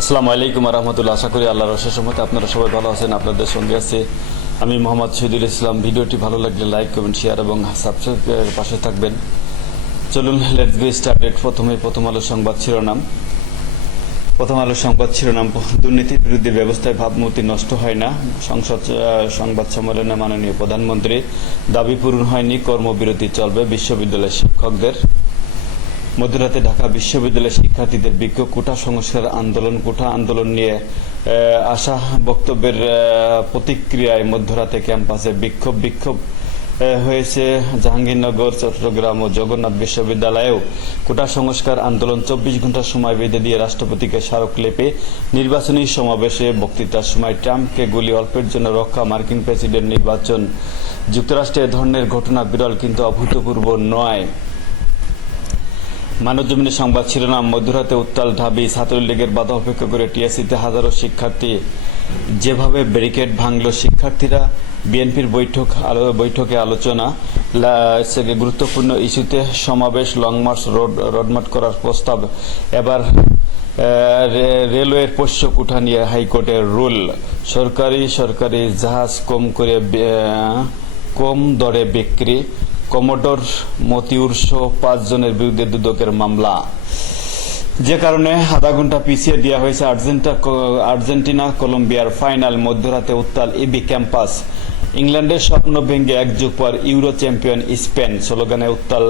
আসসালামু আলাইকুম রহমতুল্লাহ। আশা করি আল্লাহর রসের আপনারা সবাই ভালো আছেন, আপনাদের সঙ্গে আছে। আমি মোহাম্মদ শহীদুল ইসলাম। ভিডিওটি ভালো লাগলে লাইক, কমেন্ট, শেয়ার এবং সাবস্ক্রাইবের পাশে থাকবেন। চলুন লেটস গো স্টার্টেড প্রথমে প্রথম আলো সংবাদ শিরোনাম। প্রথম আলো সংবাদ শিরোনাম, দুর্নীতির বিরুদ্ধে ব্যবস্থায় ভাবমূর্তি নষ্ট হয় না। সংসদ সংবাদ সম্মেলনে মাননীয় প্রধানমন্ত্রী দাবি পূরণ হয়নি। কর্মবিরতি চলবে বিশ্ববিদ্যালয়ের শিক্ষকদের। মধ্যরাতে ঢাকা বিশ্ববিদ্যালয়ের শিক্ষার্থীদের বিক্ষোভ, কোটা সংস্কার আন্দোলন, কোটা আন্দোলন নিয়ে আসা বক্তব্যের প্রতিক্রিয়ায় মধ্যরাতে ক্যাম্পাসে বিক্ষোভ বিক্ষোভ হয়েছে। জাহাঙ্গীরনগর, চট্টগ্রাম ও জগন্নাথ বিশ্ববিদ্যালয়েও কোটা সংস্কার আন্দোলন চব্বিশ ঘণ্টা সময় বেঁধে দিয়ে রাষ্ট্রপতিকে স্মারকলিপি নির্বাচনী সমাবেশে বক্তৃতার সময় ট্রাম্পকে গুলি অল্পের জন্য রক্ষা মার্কিন প্রেসিডেন্ট নির্বাচন। যুক্তরাষ্ট্রে ধরনের ঘটনা বিরল কিন্তু অভূতপূর্ব নয়। মানবজমিনী সংবাদ শিরোনাম, মধ্যরাতে উত্তাল ঢাবি, ছাত্রলীগের বাধা উপেক্ষা করে টিএসসিতে হাজারো শিক্ষার্থী। যেভাবে ব্যারিকেড ভাঙল শিক্ষার্থীরা, বিএনপির বৈঠক আলো, বৈঠকে আলোচনা। গুরুত্বপূর্ণ ইস্যুতে সমাবেশ, লং মার্চ রোড রোডমার্ট করার প্রস্তাব। এবার রেলওয়ের পোষ্য কুঠা নিয়ে হাইকোর্টের রুল। সরকারি সরকারি জাহাজ কম করে কম দরে বিক্রি। কমোডোর মতিউর সহ পাঁচজনের বিরুদ্ধে দুদকের মামলা। যে কারণে আধা ঘণ্টা পিছিয়ে দেওয়া হয়েছে আর্জেন্টা আর্জেন্টিনা, কলম্বিয়ার ফাইনাল, মধ্যরাতে উত্তাল ইবি ক্যাম্পাস। ইংল্যান্ডের স্বপ্ন ভেঙে এক যুগ পর ইউরো চ্যাম্পিয়ন স্পেন। স্লোগানে উত্তাল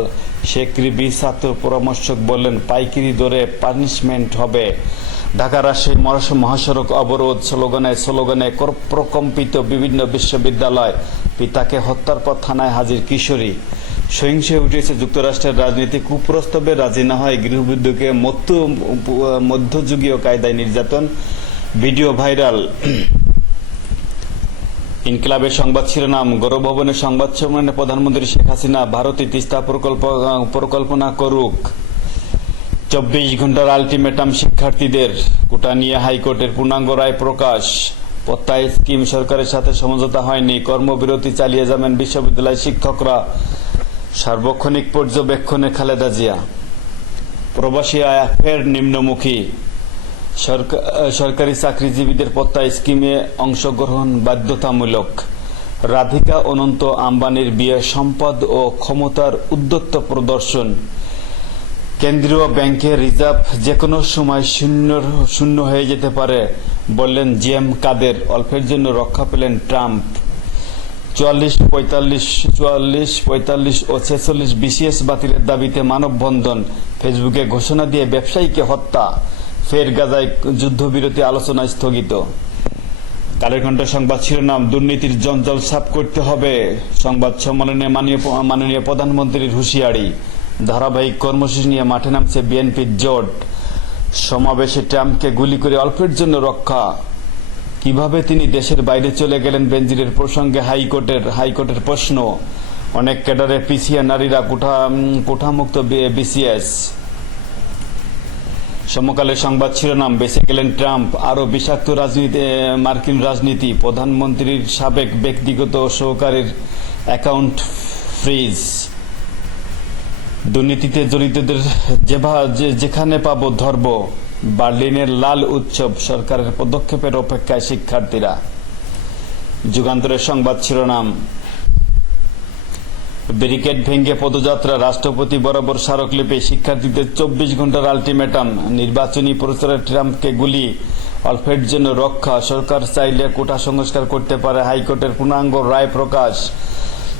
শেখ রিবি, ছাত্র পরামর্শক বললেন, পাইকারি দরে পানিশমেন্ট হবে। ঢাকা রাজশাহী মহাস- মহাসড়ক অবরোধ স্লোগানে স্লোগানে প্রকম্পিত বিভিন্ন বিশ্ববিদ্যালয়। পিতাকে হত্যার পর থানায় হাজির কিশোরী। সহিংস উঠেছে যুক্তরাষ্ট্রের রাজনীতি কুপ্রস্তাবে রাজি না হয় গৃহবধূকে মধ্য, মধ্যযুগীয় কায়দায় নির্যাতন। Video viral. ইনকিলাবের সংবাদ শিরোনাম গৌরভবনের সংবাদ সম্মেলনে প্রধানমন্ত্রী শেখ হাসিনা ভারতে তিস্তা প্রকল্প, পরিকল্পনা করুক। চব্বিশ ঘণ্টার আলটিমেটাম শিক্ষার্থীদের কোটা নিয়ে হাইকোর্টের পূর্ণাঙ্গ রায় প্রকাশ। প্রত্যায় স্কিম সরকারের সাথে সমঝোতা হয়নি। কর্মবিরতি চালিয়ে যাবেন বিশ্ববিদ্যালয় শিক্ষকরা। সার্বক্ষণিক পর্যবেক্ষণে খালেদা জিয়া। প্রবাসী আয়া ফের নিম্নমুখী। সরকা- সরকারি চাকরিজীবীদের প্রত্যায় স্কিমে অংশগ্রহণ বাধ্যতামূলক। রাধিকা অনন্ত আম্বানির বিয়ে সম্পদ ও ক্ষমতার উদ্যত্ত প্রদর্শন। কেন্দ্রীয় ব্যাংকের রিজার্ভ যে কোনো সময় শূন্য শূন্য হয়ে যেতে পারে, বললেন জি এম কাদের। অল্পের জন্য রক্ষা পেলেন ট্রাম্প। চুয়াল্লিশ পঁয়তাল্লিশ চুয়াল্লিশ পঁয়তাল্লিশ ও ছেচল্লিশ বিসিএস বাতিলের দাবিতে মানববন্ধন। ফেসবুকে ঘোষণা দিয়ে ব্যবসায়ীকে হত্যা। ফের গাজায় যুদ্ধবিরতি আলোচনা স্থগিত। কালের কণ্ঠ সংবাদ শিরোনাম, দুর্নীতির জঞ্জল সাফ করতে হবে। সংবাদ সম্মেলনে মাননীয় প্রধানমন্ত্রীর হুঁশিয়ারি। ধারাবাহিক কর্মসূচি নিয়ে মাঠে নামছে বিএনপির জোট। সমাবেশে ট্রাম্পকে গুলি করে অল্পের জন্য রক্ষা। কীভাবে তিনি দেশের বাইরে চলে গেলেন বেঞ্জিরের প্রসঙ্গে হাইকোর্টের হাইকোর্টের প্রশ্ন। অনেক ক্যাডারে পিছিয়ে নারীরা কোঠা কোঠামুক্ত বিসিএস। সমকালে সংবাদ শিরোনাম, বেঁচে গেলেন ট্রাম্প। আরও বিষাক্ত রাজনীতি মার্কিন রাজনীতি। প্রধানমন্ত্রীর সাবেক ব্যক্তিগত সহকারীর অ্যাকাউন্ট ফ্রিজ। দুর্নীতিতে জড়িতদের যেখানে পাবো ধরব, বার্লিনের লাল উৎসব সরকারের পদক্ষেপের অপেক্ষায় শিক্ষার্থীরা। যুগান্তরের সংবাদ শিরোনাম, ব্যারিকেড ভেঙে পদযাত্রা, রাষ্ট্রপতি বরাবর স্মারকলিপি, শিক্ষার্থীদের চব্বিশ ঘণ্টার আলটিমেটাম, নির্বাচনী প্রচারে ট্রাম্পকে গুলি অল্পের জন্য রক্ষা, সরকার চাইলে কোটা সংস্কার করতে পারে হাইকোর্টের পূর্ণাঙ্গ রায় প্রকাশ।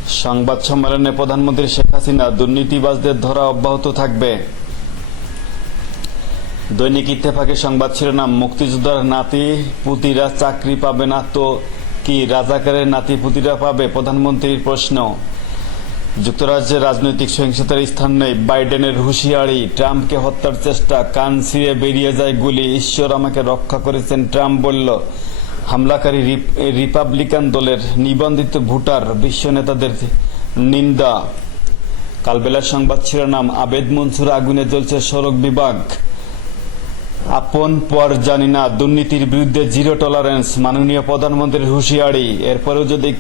সংবাদ সম্মেলনে প্রধানমন্ত্রী শেখ হাসিনা দুর্নীতিবাজদের ধরা অব্যাহত থাকবে। দৈনিক ইত্তেফাকে সংবাদ শিরোনাম, মুক্তিযোদ্ধার নাতি পুতিরা চাকরি পাবে না তো কি রাজাকারের নাতি পুতিরা পাবে? প্রধানমন্ত্রীর প্রশ্ন। যুক্তরাজ্যের রাজনৈতিক সহিংসতার স্থান নেই। বাইডেনের হুঁশিয়ারি, ট্রাম্পকে হত্যার চেষ্টা, কান ছিঁড়ে বেরিয়ে যায় গুলি, ঈশ্বর আমাকে রক্ষা করেছেন, ট্রাম্প বলল হামলাকারী রিপাবলিকান দলের নিবন্ধিত ভোটার বিশ্ব নেতাদের নিন্দা। কালবেলার সংবাদ শিরোনাম, আবেদ মনসুর আগুনে জ্বলছে সড়ক বিভাগ। আপন পর জানি না, দুর্নীতির বিরুদ্ধে জিরো টলারেন্স, মাননীয় প্রধানমন্ত্রীর হুঁশিয়ারি। এরপরেও যদি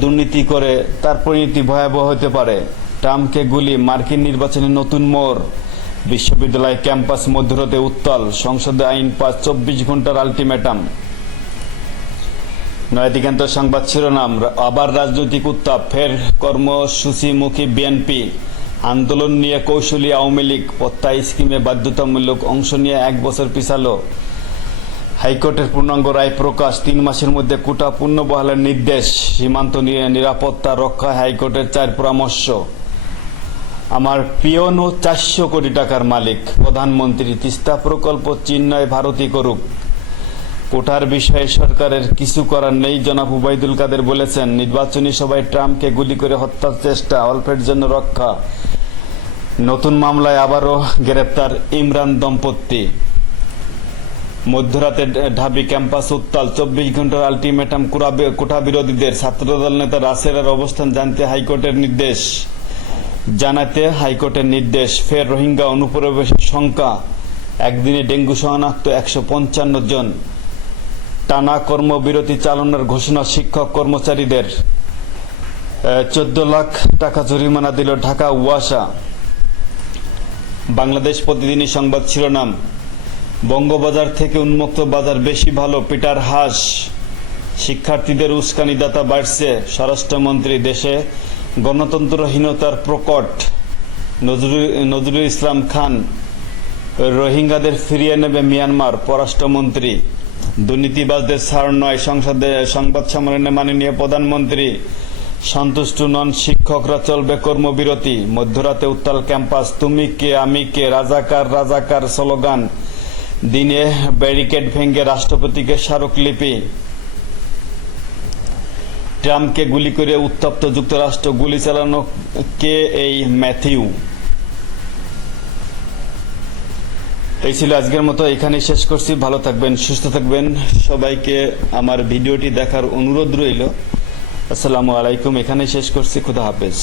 দুর্নীতি করে, তার পরিণতি ভয়াবহ হতে পারে। ট্রাম্পকে গুলি, মার্কিন নির্বাচনে নতুন মোড়। বিশ্ববিদ্যালয় ক্যাম্পাস মধ্যরাতে উত্তাল, সংসদে আইন পাস, চব্বিশ ঘণ্টার আলটিমেটাম। নয়াদিকান্ত সংবাদ শিরোনাম, আবার রাজনৈতিক উত্তাপ, ফের কর্মসূচিমুখী বিএনপি। আন্দোলন নিয়ে কৌশলী আওয়ামী লীগ প্রত্যায় স্কিমে বাধ্যতামূলক অংশ নিয়ে এক বছর পিছালো। হাইকোর্টের পূর্ণাঙ্গ রায় প্রকাশ, তিন মাসের মধ্যে কোটা পূর্ণ বহালের নির্দেশ, সীমান্ত নিয়ে নিরাপত্তা রক্ষায় হাইকোর্টের চার পরামর্শ। আমার পিয়নও চারশো কোটি টাকার মালিক, প্রধানমন্ত্রী তিস্তা প্রকল্প চিহ্নয় ভারতী করুক। কোটার বিষয়ে সরকারের কিছু করার নেই, জনাব উবাইদুল কাদের বলেছেন, নির্বাচনী সভায় ট্রাম্পকে গুলি করে হত্যার চেষ্টা, অল্পের জন্য রক্ষা। নতুন মামলায় আবারও গ্রেপ্তার ইমরান দম্পতি। মধ্যরাতে ঢাবি ক্যাম্পাস উত্তাল, চব্বিশ ঘণ্টার আলটিমেটাম কোটা বিরোধীদের, ছাত্রদল নেতা রাসেলের অবস্থান জানতে হাইকোর্টের নির্দেশ। জানাতে হাইকোর্টের নির্দেশ, ফের রোহিঙ্গা অনুপ্রবেশের সংখ্যা একদিনে ডেঙ্গু শনাক্ত একশো পঞ্চান্ন জন। টানা কর্মবিরতি চালানোর ঘোষণা শিক্ষক কর্মচারীদের। চোদ্দ লাখ টাকা জরিমানা দিল ঢাকা ওয়াসা। বাংলাদেশ প্রতিদিনই সংবাদ শিরোনাম, বঙ্গবাজার থেকে উন্মুক্ত বাজার বেশি ভালো, পিটার হাস। শিক্ষার্থীদের উস্কানিদাতা বাড়ছে, স্বরাষ্ট্রমন্ত্রী দেশে গণতন্ত্রহীনতার প্রকট। নজরুল ইসলাম খান, রোহিঙ্গাদের ফিরিয়ে নেবে মিয়ানমার, পররাষ্ট্রমন্ত্রী। দুর্নীতিবাজদের ছাড় নয়, সংসদে, সংবাদ সম্মেলনে মাননীয় প্রধানমন্ত্রী। সন্তুষ্ট নন শিক্ষকরা, চলবে কর্মবিরতি। মধ্যরাতে উত্তাল ক্যাম্পাস, তুমি কে, আমি কে, রাজাকার রাজাকার স্লোগান। দিনে ব্যারিকেড ভেঙে রাষ্ট্রপতিকে স্মারকলিপি। ট্রাম্পকে গুলি করে উত্তপ্ত যুক্তরাষ্ট্র, গুলি চালানো কে এই ম্যাথিউ? এই ছিল আজকের মতো, এখানেই শেষ করছি। ভালো থাকবেন, সুস্থ থাকবেন। সবাইকে আমার ভিডিওটি দেখার অনুরোধ রইল। আসসালামু আলাইকুম, এখানেই শেষ করছি। খুদা হাফেজ।